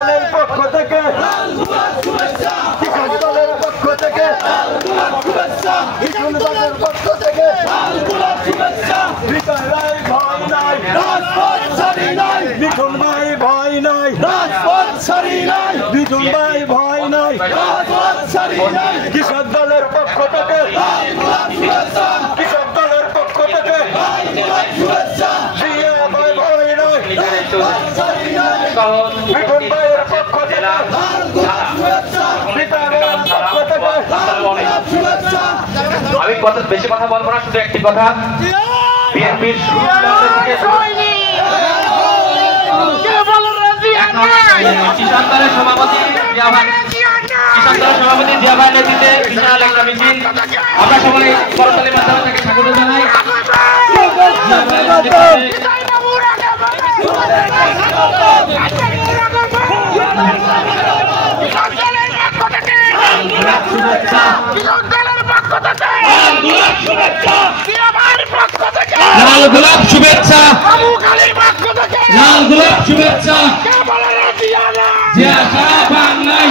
পক্ষ থেকে কৃষক দলের পক্ষ থেকে বিপুলবাগের পক্ষ থেকে বিজয় ভয় নাই, বিপুল ভাই ভয় নাই, বিপুল ভাই ভয় নাই, কৃষক দলের পক্ষ থেকে কৃষক দলের পক্ষ থেকে ভয় নাই, বিপুল ভাইয়ের পক্ষ থেকে আমি বেশি কথা বলবো না, শুধু একটি কথা। বিএনপির কিষাণ দলের সভাপতি জিয়া ভাই নেতৃত্বে বিশাল একটা মিছিল, আমরা সকলে করতালির মাধ্যমে তাকে স্বাগত জানাই। লাল গোলাপ শুভেচ্ছা, লাল গোলাপ শুভেচ্ছা। সারা বাংলায়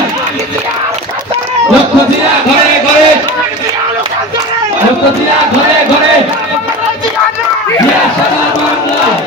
লক্ষ দিয়া ঘরে ঘরে, লক্ষ দিয়া ঘরে ঘরে, সারা বাংলায়